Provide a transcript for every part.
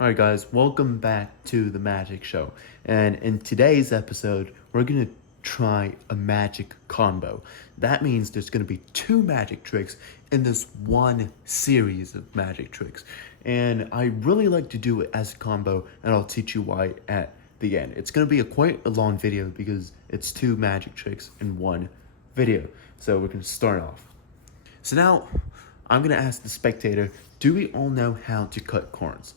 Alright guys, welcome back to the Magic Show. And in today's episode, we're going to try a magic combo. That means there's going to be two magic tricks in this one series of magic tricks. And I really like to do it as a combo, and I'll teach you why at the end. It's going to be quite a long video because it's two magic tricks in one video. So we're going to start off. So now, I'm going to ask the spectator, do we all know how to cut corns?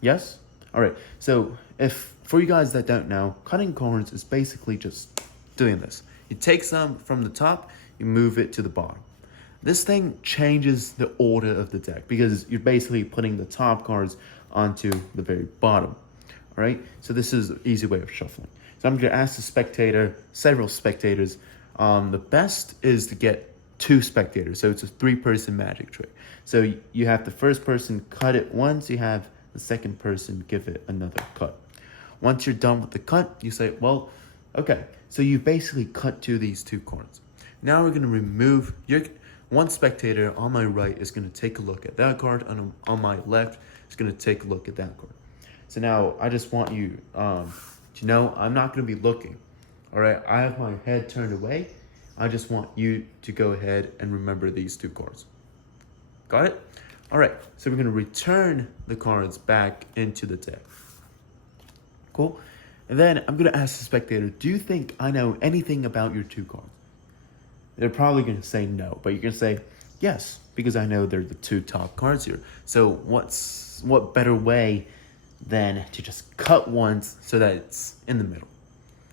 Yes? Alright, so if, for you guys that don't know, cutting corns is basically just doing this. You take some from the top, you move it to the bottom. This thing changes the order of the deck because you're basically putting the top cards onto the very bottom. Alright, so this is an easy way of shuffling. So I'm going to ask the spectator, several spectators, the best is to get two spectators, so it's a three-person magic trick. So you have the first person cut it once, you have the second person give it another cut. Once you're done with the cut, you say, well, okay, so you basically cut to these two corns. Now we're going to remove one spectator on my right is going to take a look at that card, and on my left is going to take a look at that card. So now I just want you to know I'm not going to be looking. All right, I have my head turned away. I just want you to go ahead and remember these two cards. Got it? All right, so we're going to return the cards back into the deck. Cool? And then I'm going to ask the spectator, do you think I know anything about your two cards? They're probably going to say no, but you're going to say, yes, because I know they're the two top cards here. So what better way than to just cut once so that it's in the middle?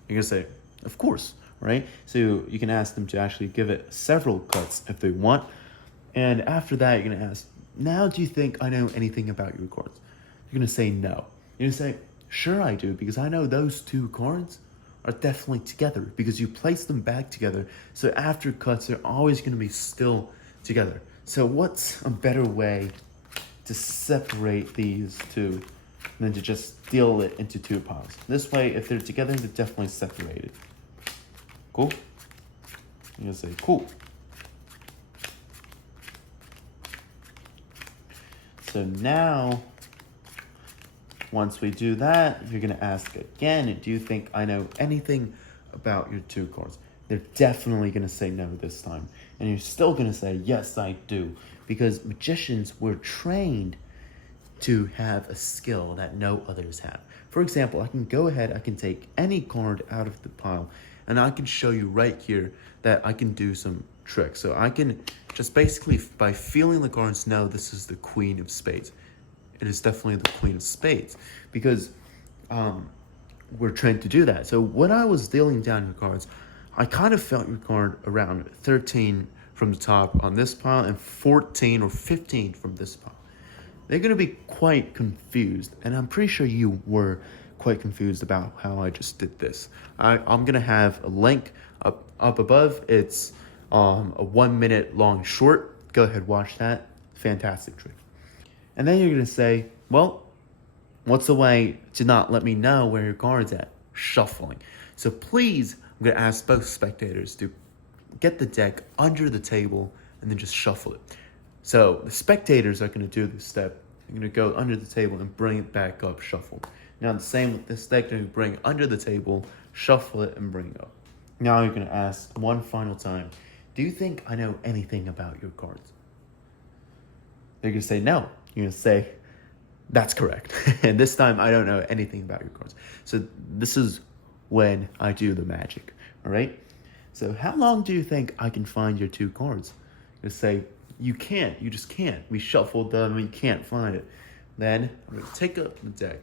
You're going to say, of course, right? So you can ask them to actually give it several cuts if they want. And after that, you're going to ask, now do you think I know anything about your cards? You're going to say no. You're going to say, sure I do, because I know those two cards are definitely together because you place them back together. So after cuts, they're always going to be still together. So what's a better way to separate these two than to just deal it into two piles? This way, if they're together, they're definitely separated. Cool? You're going to say, cool. So now, once we do that, you're going to ask again, do you think I know anything about your two cards? They're definitely going to say no this time. And you're still going to say, yes, I do. Because magicians were trained to have a skill that no others have. For example, I can go ahead, I can take any card out of the pile, and I can show you right here that I can do some tricks. So I can just basically, by feeling the cards, know this is the Queen of Spades. It is definitely the Queen of Spades because we're trained to do that. So when I was dealing down your cards, I kind of felt your card around 13 from the top on this pile and 14 or 15 from this pile. They're going to be quite confused, and I'm pretty sure you were quite confused about how I just did this. I'm going to have a link up above. It's a 1 minute long short. Go ahead, watch that. Fantastic trick. And then you're going to say, well, what's the way to not let me know where your card's at? Shuffling. So please, I'm going to ask both spectators to get the deck under the table and then just shuffle it. So the spectators are going to do this step. They're going to go under the table and bring it back up, shuffle. Now the same with this deck, they're going to bring it under the table, shuffle it, and bring it up. Now you're going to ask one final time, do you think I know anything about your cards? They're going to say no. You're going to say, that's correct. And this time, I don't know anything about your cards. So this is when I do the magic, all right? So how long do you think I can find your two cards? You're going to say, you can't. You just can't. We shuffled them, and you can't find it. Then I'm going to take up the deck,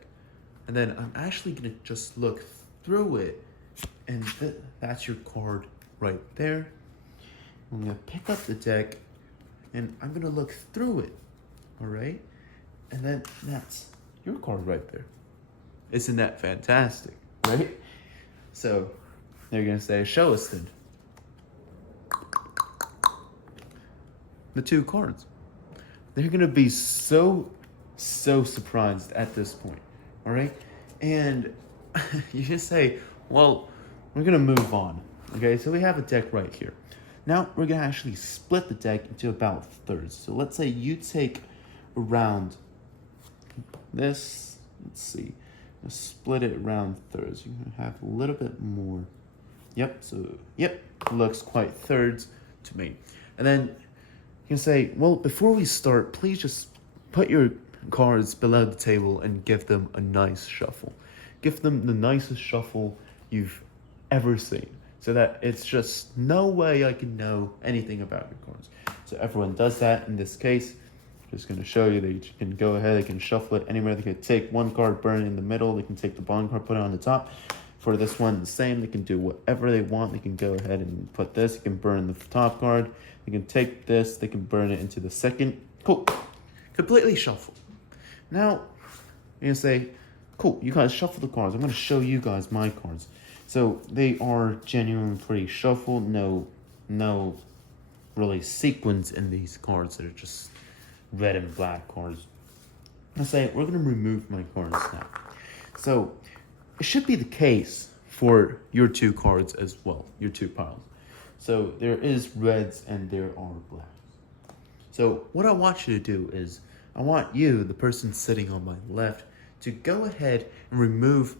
and then I'm actually going to just look through it, and that's your card right there. I'm going to pick up the deck, and I'm going to look through it. All right, and then that's your card right there. Isn't that fantastic, right? So they're gonna say, show us then. The two cards. They're gonna be so surprised at this point, all right? And you just say, well, we're gonna move on, okay? So we have a deck right here. Now we're gonna actually split the deck into about thirds. So let's say you take around this, let's see, split it around thirds. You're gonna have a little bit more. Yep, so, yep, looks quite thirds to me. And then you can say, well, before we start, please just put your cards below the table and give them a nice shuffle. Give them the nicest shuffle you've ever seen, so that it's just no way I can know anything about your cards. So everyone does that. In this case, just going to show you that you can go ahead, they can shuffle it anywhere. They can take one card, burn it in the middle. They can take the bottom card, put it on the top. For this one, the same. They can do whatever they want. They can go ahead and put this. You can burn the top card. They can take this. They can burn it into the second. Cool. Completely shuffle. Now, you're going to say, cool, you guys shuffle the cards. I'm going to show you guys my cards. So they are genuinely pretty shuffled. No really sequence in these cards that are just red and black cards. I say we're gonna remove my cards now. So it should be the case for your two cards as well, your two piles. So there is reds and there are blacks. So what I want you to do is, I want you, the person sitting on my left, to go ahead and remove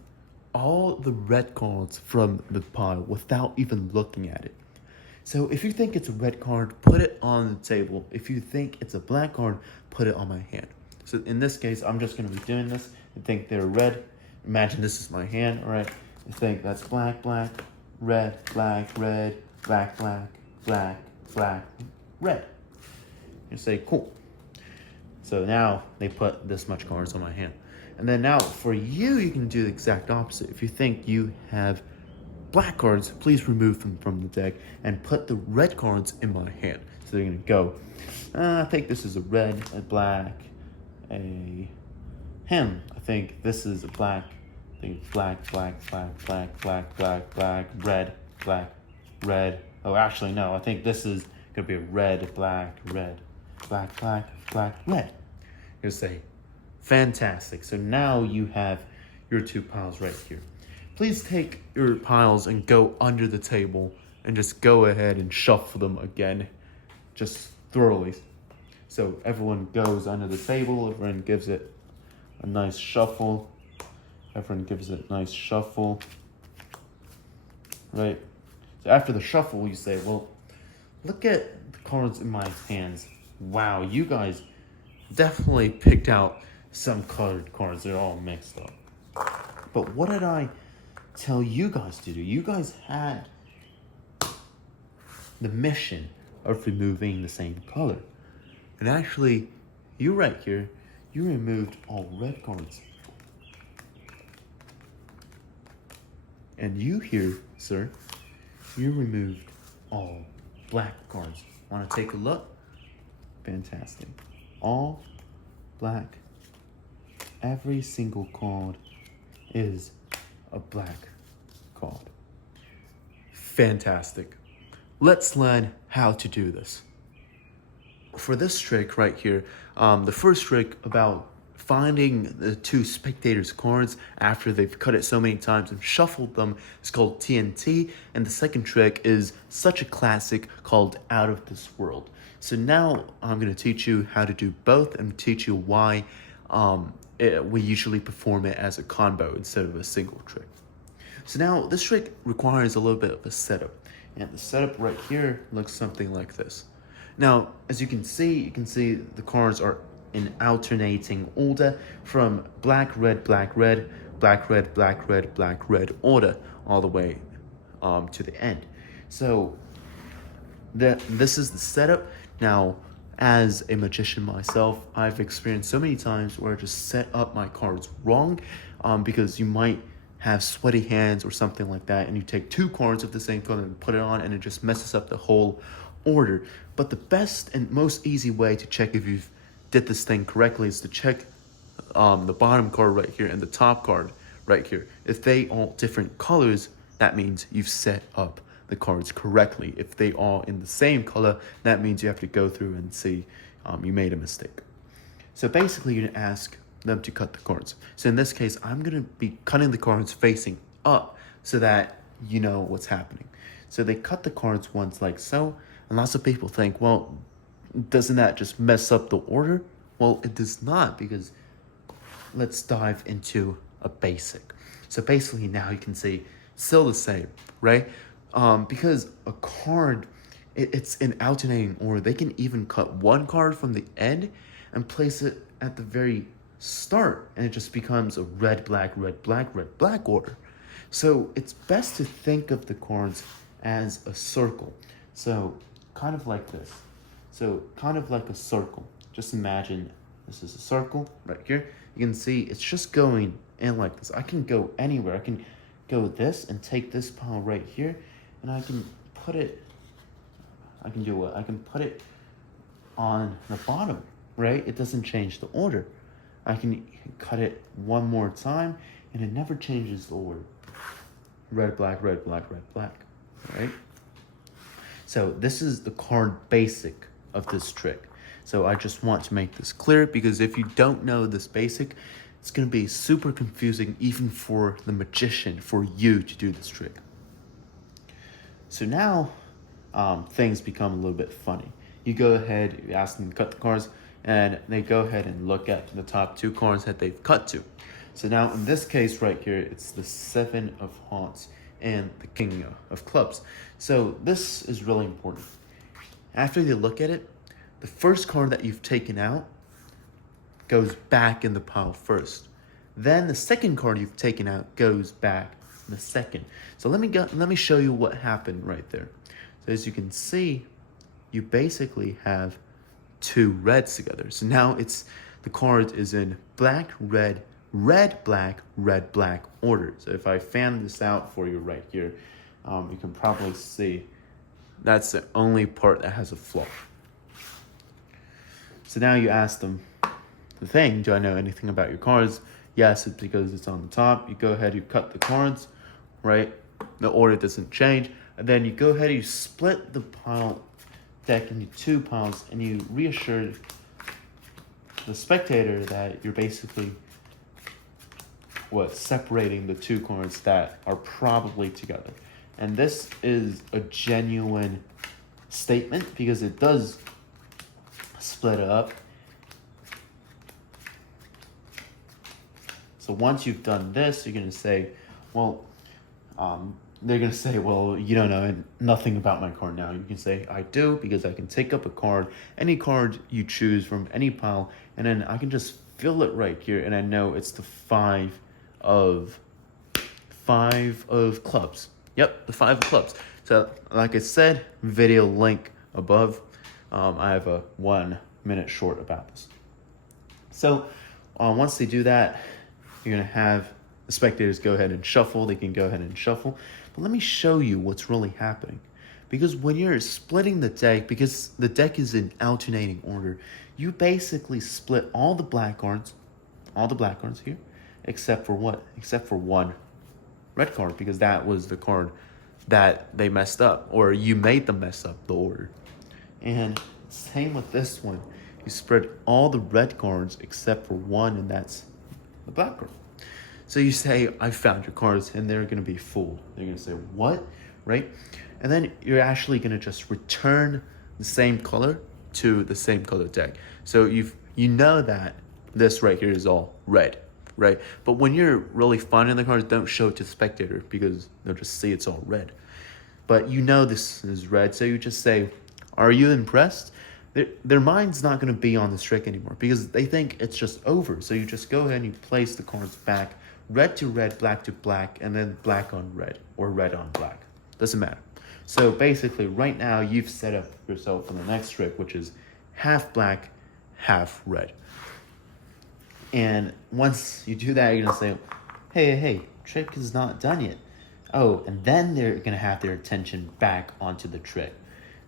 all the red cards from the pile without even looking at it. So if you think it's a red card, put it on the table. If you think it's a black card, put it on my hand. So in this case, I'm just going to be doing this. I think they're red. Imagine this is my hand, all right? I think that's black, black, red, black, red, black, black, black, black, red. You say, cool. So now they put this much cards on my hand. And then now for you, you can do the exact opposite. If you think you have black cards, please remove them from the deck and put the red cards in my hand. So they're gonna go, I think this is a red, a black, a him. I think this is a black. I think black, black, black, black, black, black, black, red, black, red. Oh, actually, no. I think this is gonna be a red, black, red, black, black, black, red. You're gonna say, fantastic. So now you have your two piles right here. Please take your piles and go under the table and just go ahead and shuffle them again, just thoroughly. So everyone goes under the table, everyone gives it a nice shuffle. Everyone gives it a nice shuffle, right? So after the shuffle, you say, well, look at the cards in my hands. Wow, you guys definitely picked out some colored cards. They're all mixed up. But what did I tell you guys to do? You guys had the mission of removing the same color. And actually, you right here, you removed all red cards. And you here, sir, you removed all black cards. Want to take a look? Fantastic. All black. Every single card is a black card. Fantastic. Let's learn how to do this. For this trick right here, the first trick about finding the two spectators' cards after they've cut it so many times and shuffled them is called TNT, and the second trick is such a classic called Out of This World. So now I'm going to teach you how to do both and teach you why we usually perform it as a combo instead of a single trick. So now this trick requires a little bit of a setup, and the setup right here looks something like this. Now, as you can see the cards are in alternating order from black, red, black, red, black, red, black, red, black, red order all the way to the end. So this is the setup. Now, as a magician myself, I've experienced so many times where I just set up my cards wrong because you might have sweaty hands or something like that, and you take two cards of the same color and put it on, and it just messes up the whole order. But the best and most easy way to check if you've did this thing correctly is to check the bottom card right here and the top card right here. If they all different colors, that means you've set up the cards correctly. If they all in the same color, that means you have to go through and see you made a mistake. So basically you're gonna ask them to cut the cards. So in this case, I'm gonna be cutting the cards facing up so that you know what's happening. So they cut the cards once like so, and lots of people think, well, doesn't that just mess up the order? Well, it does not, because let's dive into a basic. So basically now you can see still the same, right? Because a card, it's in alternating order. They can even cut one card from the end and place it at the very start, and it just becomes a red, black, red, black, red, black order. So it's best to think of the cards as a circle. So kind of like this. So kind of like a circle. Just imagine this is a circle right here. You can see it's just going in like this. I can go anywhere. I can go this and take this pile right here, and I can put it, I can do what? I can put it on the bottom, right? It doesn't change the order. I can cut it one more time, and it never changes the order. Red, black, red, black, red, black, right? So this is the card basic of this trick. So I just want to make this clear, because if you don't know this basic, it's going to be super confusing even for the magician, for you to do this trick. So now things become a little bit funny. You go ahead, you ask them to cut the cards, and they go ahead and look at the top two cards that they've cut to. So now in this case right here, it's the 7 of hearts and the king of clubs. So this is really important. After they look at it, the first card that you've taken out goes back in the pile first. Then the second card you've taken out goes back in the second. So let me show you what happened right there. So as you can see, you basically have 2 reds together. So now the card is in black, red, red, black, red, black order. So if I fan this out for you right here, you can probably see that's the only part that has a flaw. So now you ask them the thing, do I know anything about your cards? Yes, it's because it's on the top. You go ahead, you cut the cards, right? The order doesn't change. And then you go ahead, you split the pile deck into 2 piles, and you reassure the spectator that you're basically separating the 2 cards that are probably together. And this is a genuine statement, because it does split it up. So once you've done this, you're gonna say, well, they're gonna say, well, you don't know nothing about my card now. You can say, I do, because I can take up a card, any card you choose from any pile, and then I can just fill it right here, and I know it's the 5 of clubs. Yep, the 5 of clubs. So like I said, video link above. I have a 1 minute short about this. So once they do that, you're gonna have the spectators go ahead and shuffle. They can go ahead and shuffle. But let me show you what's really happening. Because when you're splitting the deck, because the deck is in alternating order, you basically split all the black cards here, except for what? Except for 1 red card, because that was the card that they messed up, or you made them mess up the order. And same with this one. You spread all the red cards except for 1, and that's the black card. So you say, I found your cards, and they're going to be fooled. They're going to say, what? Right? And then you're actually going to just return the same color to the same color deck. So you know that this right here is all red, right? But when you're really finding the cards, don't show it to the spectator, because they'll just see it's all red. But you know this is red, so you just say, are you impressed? Their mind's not going to be on this trick anymore, because they think it's just over. So you just go ahead and you place the cards back, red to red, black to black, and then black on red, or red on black. Doesn't matter. So basically, right now, you've set up yourself for the next trick, which is half black, half red. And once you do that, you're going to say, hey, trick is not done yet. Oh, and then they're going to have their attention back onto the trick.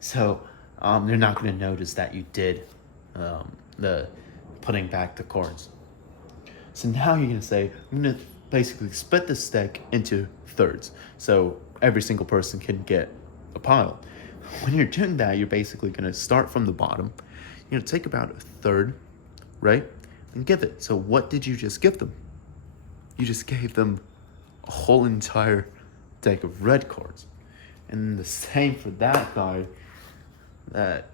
So they're not going to notice that you did the putting back the cards. So now you're going to say, I'm going to basically split this deck into thirds. So every single person can get a pile. When you're doing that, you're basically going to start from the bottom. You're going to take about a third, right? And give it. So what did you just give them? You just gave them a whole entire deck of red cards. And the same for that guy, that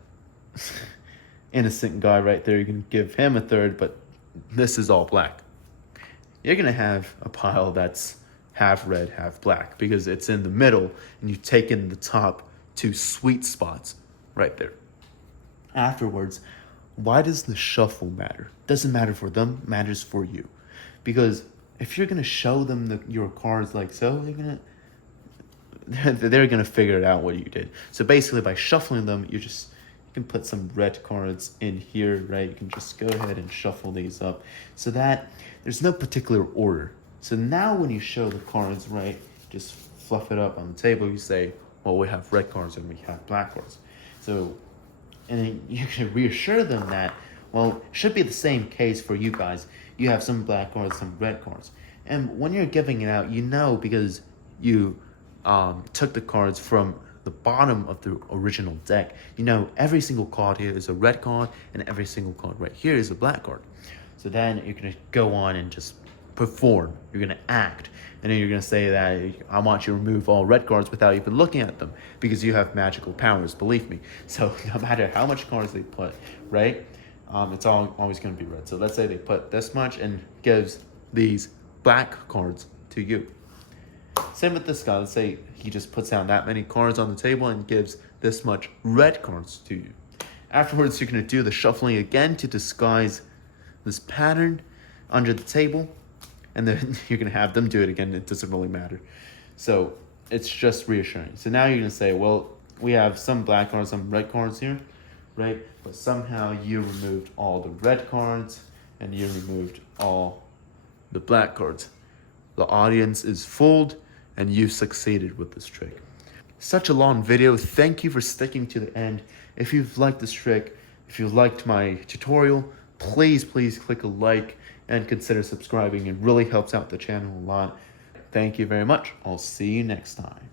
innocent guy right there. You can give him a third, but this is all black. you're gonna have a pile that's half red, half black, because it's in the middle and you've taken the top two sweet spots right there. Afterwards, why does the shuffle matter? Doesn't matter for them, matters for you. Because if you're gonna show them your cards like so, they're gonna figure it out what you did. So basically, by shuffling them, you can put some red cards in here, right? You can just go ahead and shuffle these up so that there's no particular order. So now when you show the cards, right, just fluff it up on the table, you say, well, we have red cards and we have black cards. So, and then you can reassure them that, well, it should be the same case for you guys. You have some black cards, some red cards. And when you're giving it out, you know, because you took the cards from the bottom of the original deck, you know every single card here is a red card and every single card right here is a black card. So then you're going to go on and just perform. You're going to act. And then you're going to say that I want you to remove all red cards without even looking at them because you have magical powers, believe me. So no matter how much cards they put, right, it's always going to be red. So let's say they put this much and gives these black cards to you. Same with this guy. Let's say he just puts down that many cards on the table and gives this much red cards to you. Afterwards, you're going to do the shuffling again to disguise this pattern under the table. And then you're going to have them do it again. It doesn't really matter. So it's just reassuring. So now you're going to say, well, we have some black cards, some red cards here, right? But somehow you removed all the red cards and you removed all the black cards. The audience is fooled and you succeeded with this trick. Such a long video. Thank you for sticking to the end. If you've liked this trick, if you liked my tutorial, please click a like and consider subscribing. It really helps out the channel a lot. Thank you very much. I'll see you next time.